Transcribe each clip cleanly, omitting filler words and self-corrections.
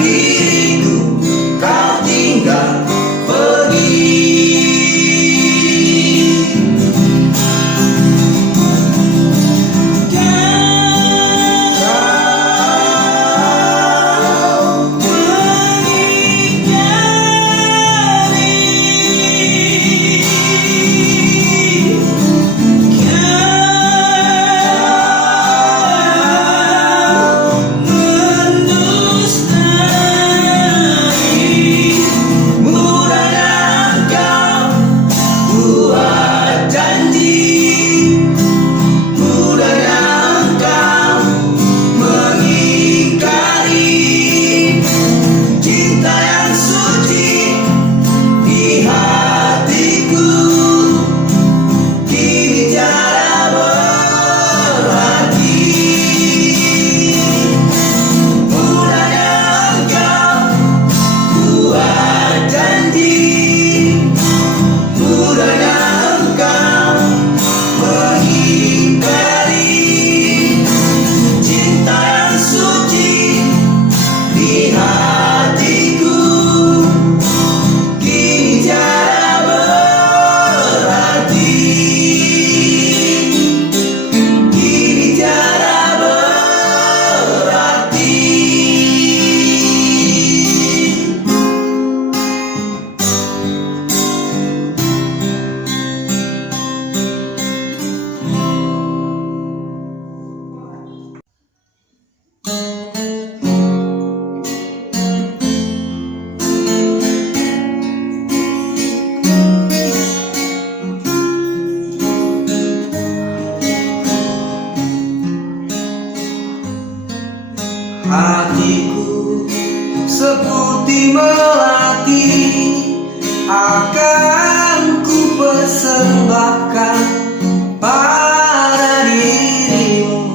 diriku kau tinggal pergi. Hatiku seperti melati, akan ku persembahkan pada dirimu.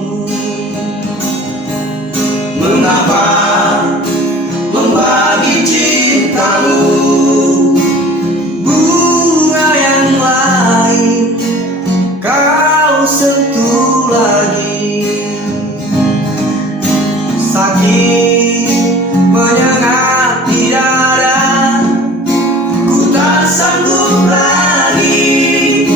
Mengapa membagi cintamu? Bunga yang lain kau sentuh lagi. Sakit menyengat di dada, ku tak sanggup lagi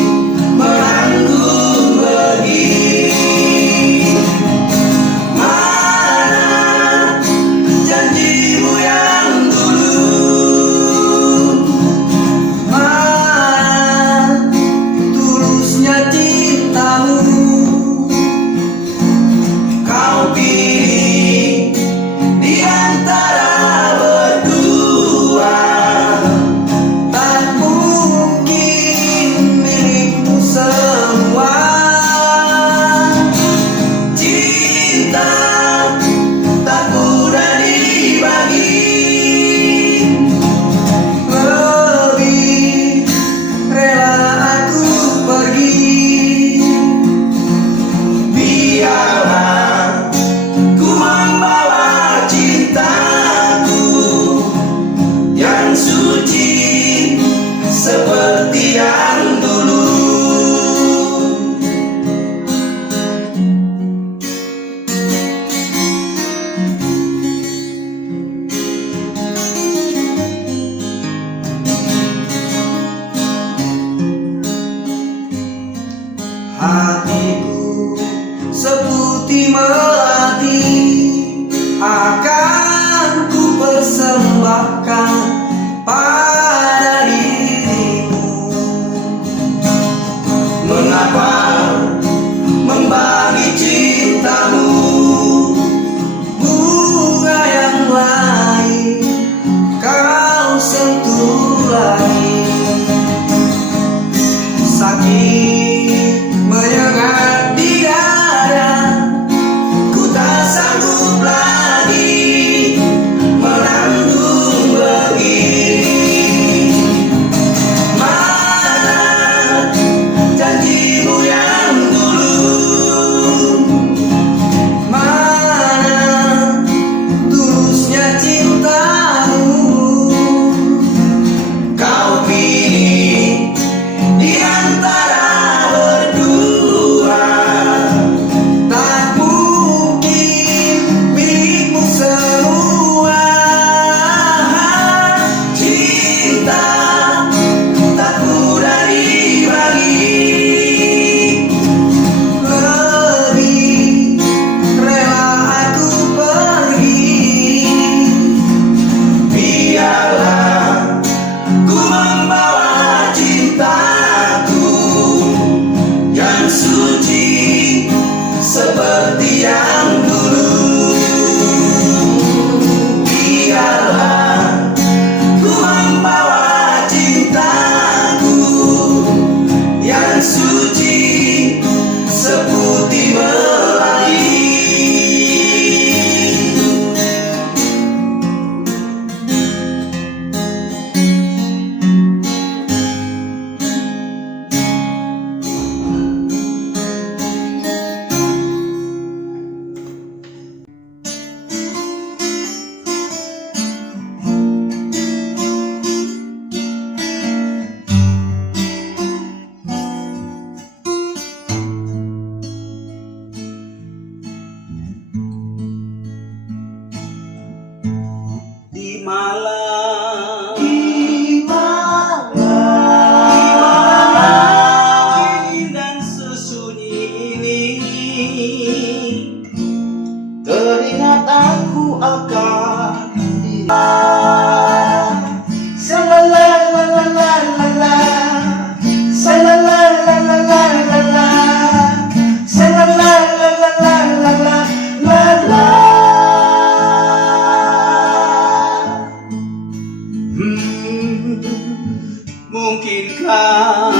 Mungkinkah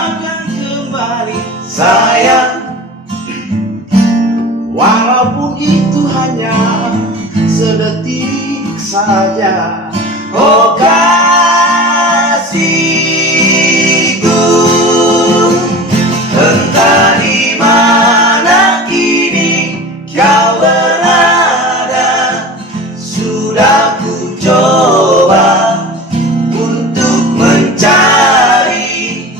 akan kembali sayang, walaupun itu hanya sedetik saja. Oh kasihku, entah di mana kini kau berada, sudah ku coba untuk mencari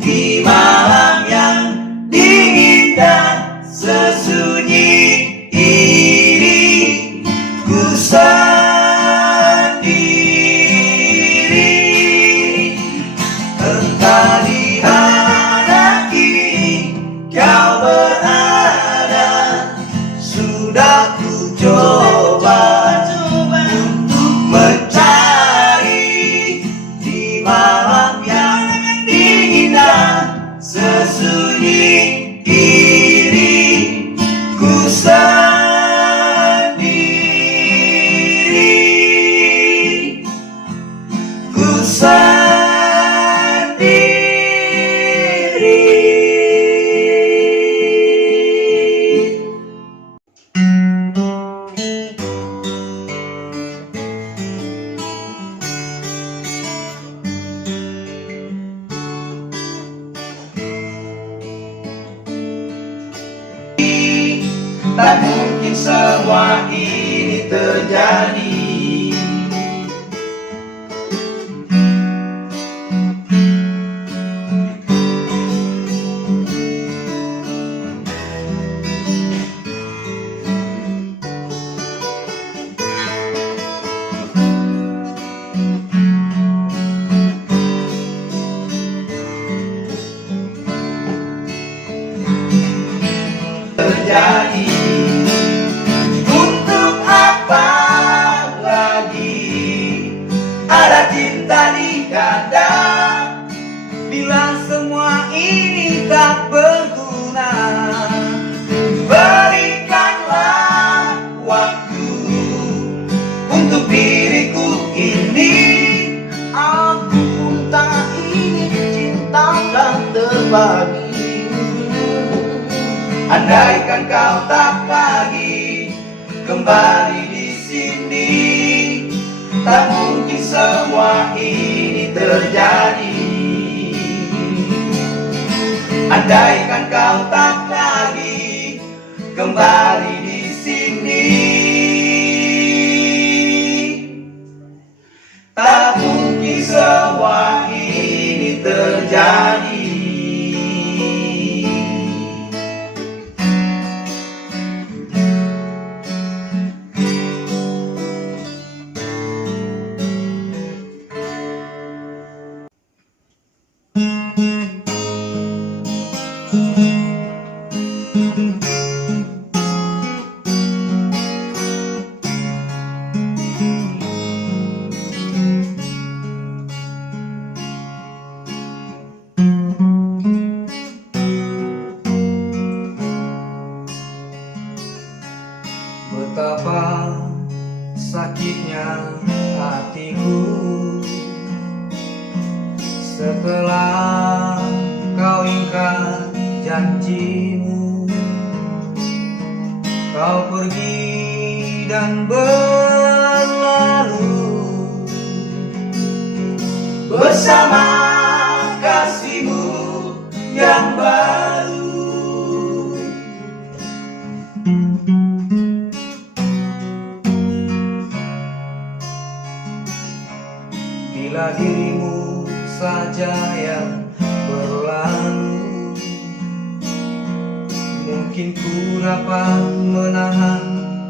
di malam yang dingin dan sesunyi ini, ku sendiri. Entah di mana kini kau berada, sudah ku coba untuk mencari di malam yang dingin dan sesunyi ini, ku sendiri, ku sendiri. Tak mungkin semua ini terjadi. Untuk apa lagi ada cinta di dada, bila semua ini tak berguna? Berikanlah waktu untuk diriku ini. Aku pun tak ingin cinta tak terbagi. Andaikan kau tak lagi kembali di sini, tak mungkin semua ini terjadi. Andaikan kau tak lagi kembali di sini, tak mungkin semua ini terjadi. Betapa sakitnya hatiku setelah kau ingkar janjimu. Kau pergi dan berlalu bersama kasihmu yang baru. Bila dirimu saja yang berlalu, mungkin ku dapat menahan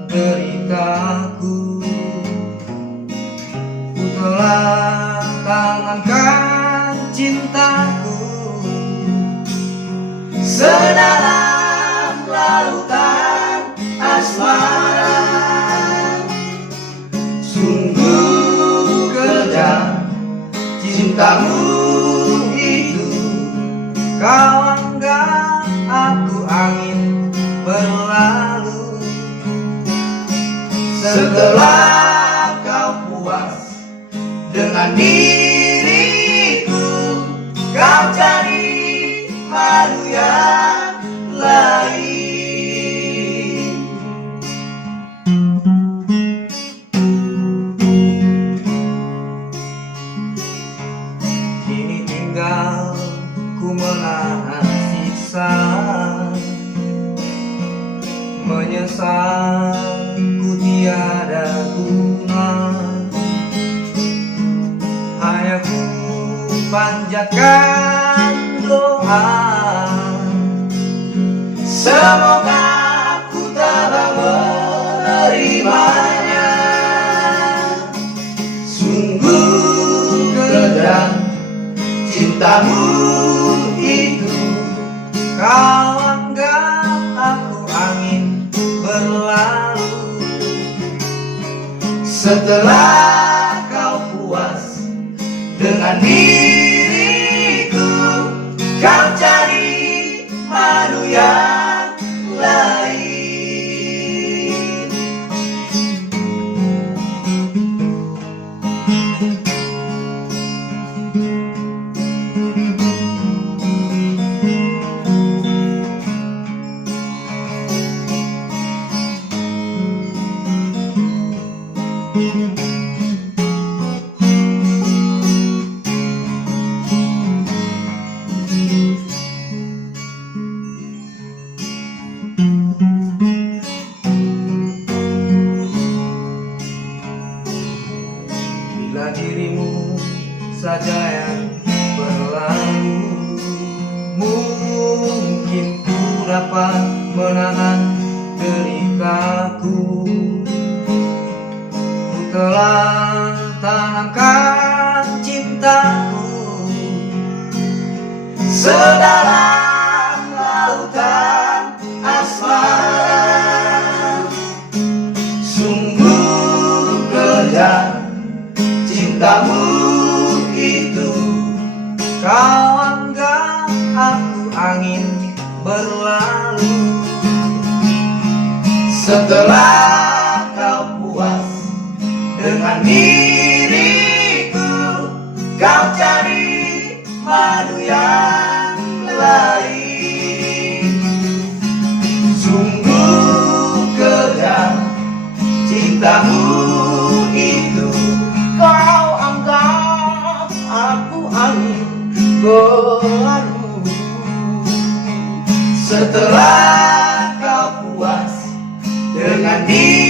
deritaku. Ku telah tangankan cintaku sedalam lautan cintamu itu. Kau anggap aku angin berlalu. Setelah kau puas dengan diriku, kau cari madu yang lain. Kini tinggal ku menahan siksa, menyesal ku tiada guna. Hanya ku panjatkan doa, semoga ku telah menerimanya. Sungguh kejam cintamu itu. Kau anggap aku angin berlalu. Setelah kau puas dengan diriku, kau cari madu yang lain. Bila dirimu saja yang berlalu, mungkin ku dapat menahan deritaku. Ku telah tanamkan cintaku sedalam lautan asmara. Sungguh kejam cintamu itu. Kau anggap aku angin berlalu. Setelah kau puas dengan diriku, kau cari madu yang lain. Sungguh kejam cintamu itu. Kau anggap aku angin berlalu. Setelah kau puas dengan diri